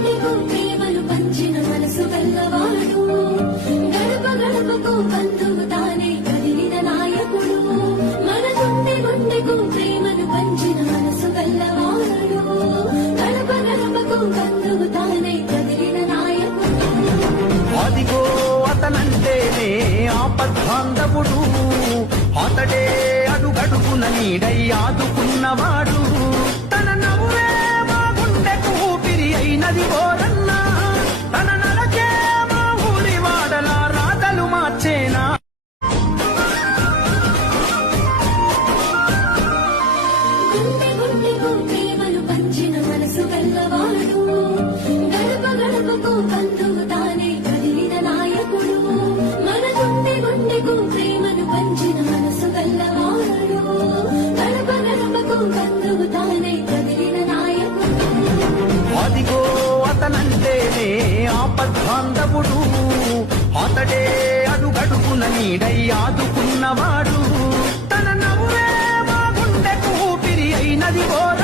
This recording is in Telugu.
గుండెకు ప్రేమను పంచిన మనసు గల్లవాడు గడప గడపకు బంధువు తానే కదిలిన నాయకుడు మన గుండెకు ప్రేమను పంచిన మనసు గల్లవాడు గడప గడపకు బంధువు తానే కదిలిన నాయకుడు అదిగో అతనంటేనే ఆపద్బాంధవుడు అతడే అడుగడుగున నీడై ఆదుకున్నవాడు తన నవ్వే మా గుండెకు ఊపిరి అయినది ఓరన్నా తన నడకే మా ఊరి వాడల రాతలు మార్చేనా గుండెకు ప్రేమను పంచిన మనసు గల్లవాడు గడప గడపకు బంధువు తానే కదిలిన నాయకుడు మన గుండెకు ప్రేమను పంచిన మనసు గల్లవాడు గడప గడపకు బంధువు తానే కదిలిన నాయకుడు అదిగో అతనంటేనే ఆపద్బాంధవుడు అతడే అడుగడుగున నీడై ఆదుకున్నవాడు తన నవ్వే మా గుండెకు ఊపిరి అయినది ఓర